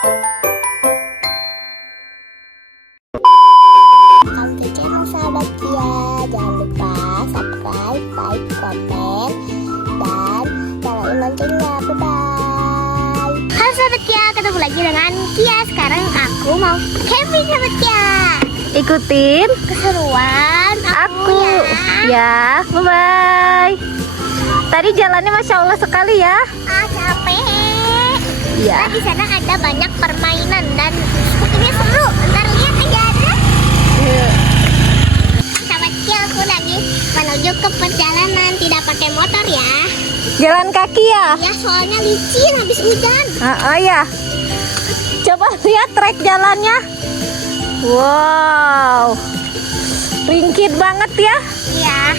Welcome to channel sahabat Kia. Jangan lupa subscribe, like, komen, dan nyalain loncengnya. Bye-bye. Halo sahabat Kia, ketemu lagi dengan Kia. Sekarang aku mau camping sahabat Kia. Ikutin Keseruan aku ya. Bye-bye. Tadi jalannya Masya Allah sekali ya. Capek. Iya. Nah, di sana ada banyak permainan dan ini seru. Ntar lihat aja ada. Sahabat Kia, aku lagi menuju ke perjalanan, tidak pakai motor ya. Jalan kaki ya. Ya soalnya licin habis hujan. Ya. Coba lihat trek jalannya. Wow, ringkih banget ya. Iya.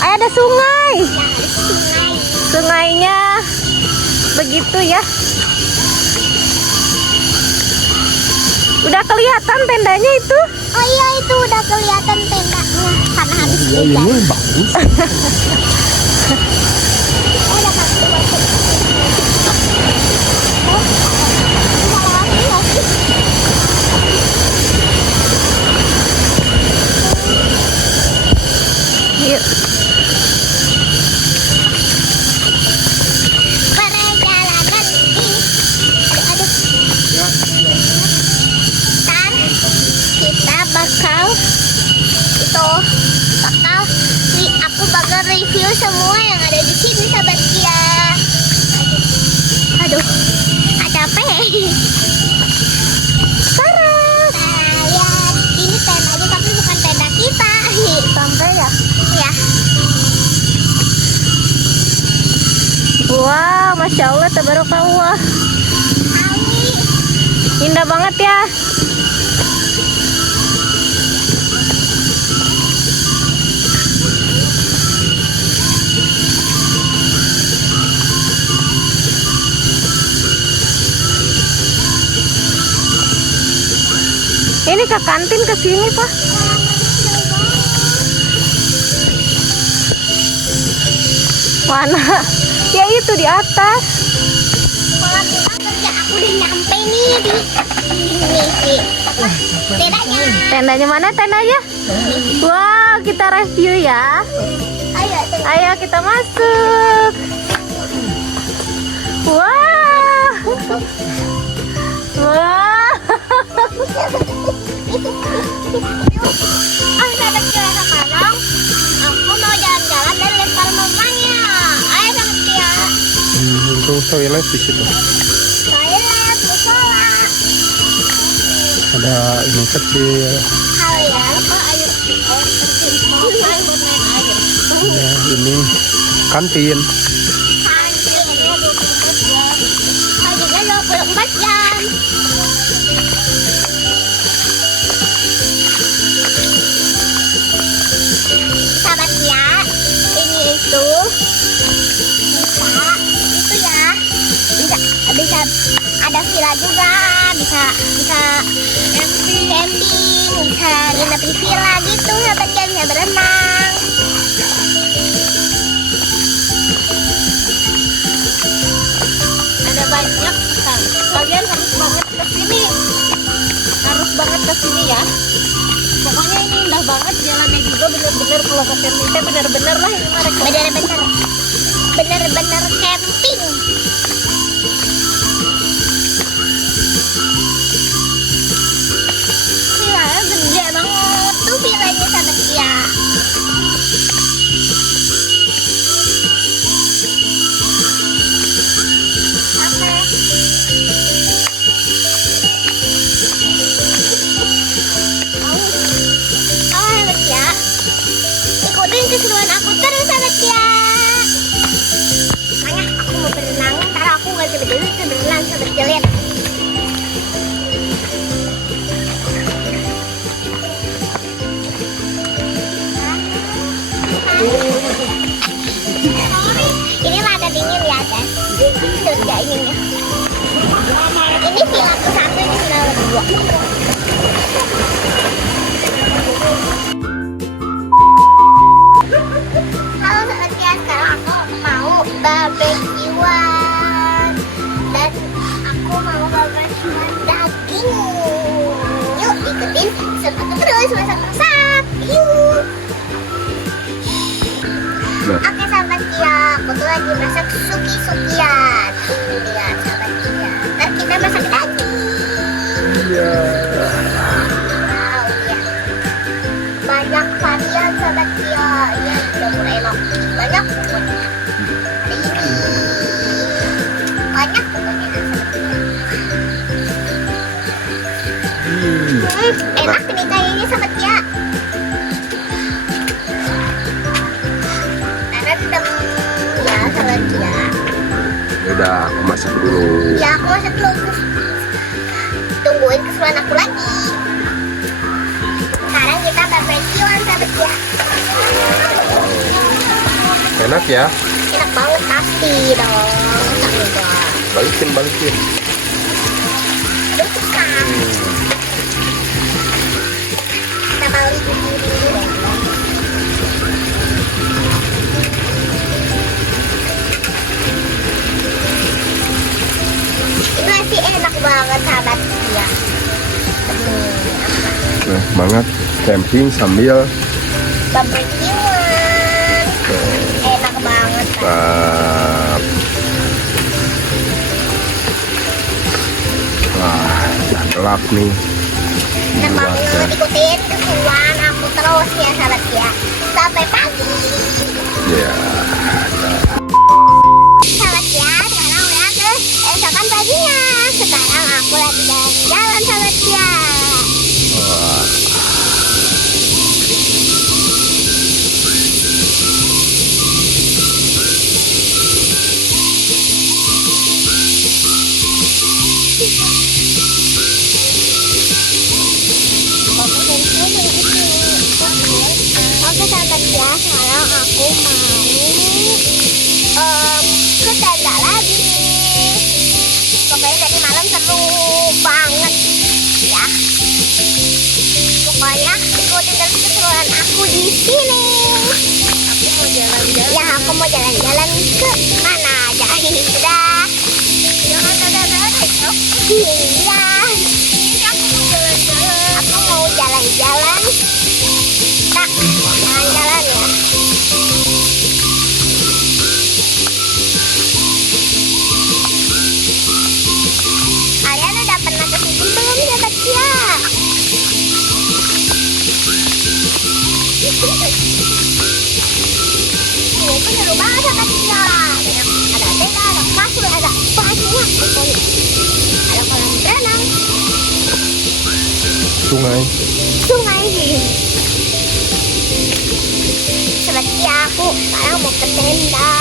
Ada sungai. Ya ada sungai. Sungainya begitu ya. Udah kelihatan tendanya itu. Oh iya, itu udah kelihatan tendanya karena habis hujan. bagus. Ada kaki batu. Oh, bisa lewat ini nggak sih? Yuk. Perjalanan ini, aduh. Ntar kita bakal aku bakal review semua yang ada di sini sahabat Kia. Aduh, capek. Paras. Lihat, ini tendanya tapi bukan tenda kita. Sampai ya. Ya, Wow, Masya Allah, tabarakallah. kali. Indah banget ya. Ini ke kantin ke sini, Pak. Mana? Ya itu di atas. Kalau bilang kerja aku udah nyampe nih di tendanya. Tendanya mana tendanya? Wow, kita review ya. Ayo, Ayo kita masuk. Wow. Wow. Sahabat Kia, sekarang aku mau jalan-jalan dan lempar mamanya. Ayo sahabat Kia. Itu toilet di situ. Toilet, musola. Ada ini kecil. Kalian kok ayo terjun buat main air. Ya, ini kantin. Kantin. Juga 24 jam. Sahabat Kia, ini itu bisa ada villa juga, bisa camping, bisa nginep di villa gitu, sahabat Kia, bisa berenang. Ada banyak kan. Kalian harus banget ke sini. Harus banget ke sini ya. Pokoknya ini indah banget, jalannya juga bener-bener kalau ke camping teh bener-bener lah ini mereka. Bener-bener camping. Villanya gede banget tuh villanya sahabat Kia. Sahabat Kia, ikutin keseruan aku terus sahabat Kia. Makanya aku mau berenang lagi masak suki-sukian. Lihat sahabat Kia. Ntar kita masak daging. Iya. Wow, ya. Banyak varian sahabat Kia. Ya, udah mulai enak. Banyak pokoknya. Ini banyak pokoknya sahabat Kia. Enak nih kayaknya sahabat Kia. Rendem ya sahabat Kia. Udah, aku masak dulu. Ya aku masak dulu. Tungguin keseruan aku lagi. Sekarang kita barbekyuan sahabat Kia. Enak ya? Enak banget pasti dong. Balikin. Aduh susah. Kita balikin dulu. Ini masih enak banget sahabat Kia. Nah, semangat camping sambil Barbekyuan. Enak banget. Mantap. Wah, udah gelap nih. Dan banget ikutin keseruan aku terus ya sahabat Kia. Sampai pagi. Ya. Sahabat Kia, sekarang udah keesokan paginya. Sekarang aku lagi jalan-jalan sahabat Kia. Oke sahabat Kia, sekarang aku mau ke tenda lagi. Pokoknya tadi malam seru banget ya. Pokoknya ikutin terus keseruan aku di sini. Aku mau jalan-jalan. Ya aku mau jalan-jalan ke mana aja. Udah. Jangan ada Iya. Ini aku mau jalan-jalan. Aku mau jalan-jalan. Tak, jalan-jalan ya. Kalian udah pernah kesini belum sahabat Kia? Ini tuh seru banget sahabat Kia. Ada tenda, ada kasur, ada banyak pokoknya. Ada kolam renang, Sungai. sungai. Sahabat Kia, aku sekarang mau ke tenda.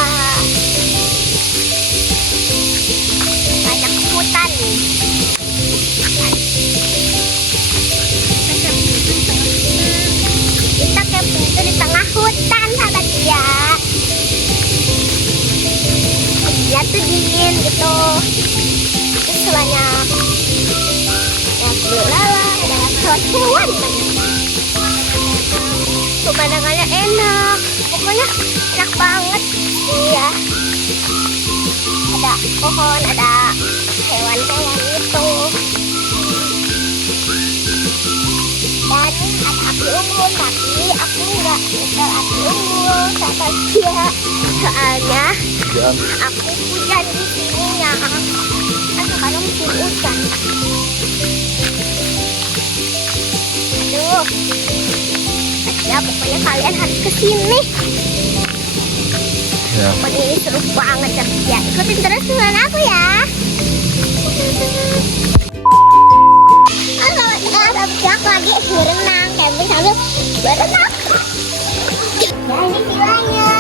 Banyak hutan. Kita camping itu di tengah hutan sahabat Kia. Dia tuh dingin gitu. Terus banyak lalat, ada hewan banyak. Pemandangannya enak, pokoknya enak banget. Iya. Ada pohon, ada hewan-hewan itu. Dan ada api unggun, tapi aku nggak nyetel api unggun sahabat Kia. Soalnya aku hujan di sininya. Kan sekarang musim hujan. Aduh. Ya pokoknya kalian harus kesini. Ya. Pokoknya ini seru banget ya. Ikutin terus dengan aku ya. Halo, sahabat Kia, aku lagi berenang, camping sambil berenang. Ya ini villanya.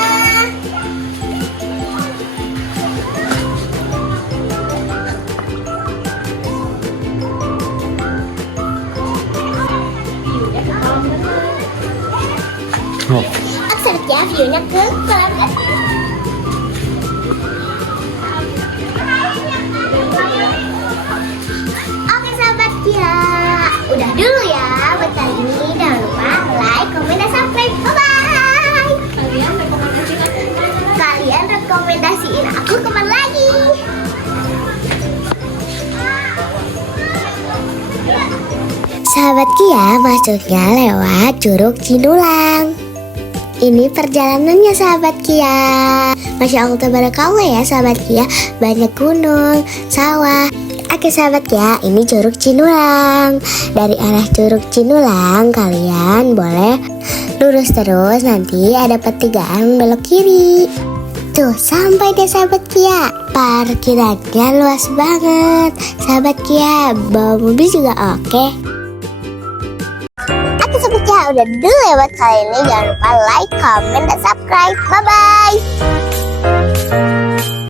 Sahabat Kia, view-nya ke kolam renang. Oke sahabat Kia, udah dulu ya buat kali ini. Jangan lupa like, komen, dan subscribe. Bye-bye. Kalian rekomendasiin aku kemana lagi? Sahabat Kia, masuknya lewat Curug Cinulang. Ini perjalanannya sahabat Kia. Masya Allah tabarakallah ya sahabat Kia, banyak gunung, sawah. Oke sahabat Kia, ini Curug Cinulang. Dari arah Curug Cinulang kalian boleh lurus terus, nanti ada pertigaan belok kiri. Tuh sampai deh sahabat Kia. Parkirannya luas banget sahabat Kia, bawa mobil juga oke. Oke sahabat Kia, udah dulu ya buat kali ini. Jangan lupa like, comment, dan subscribe. Bye bye.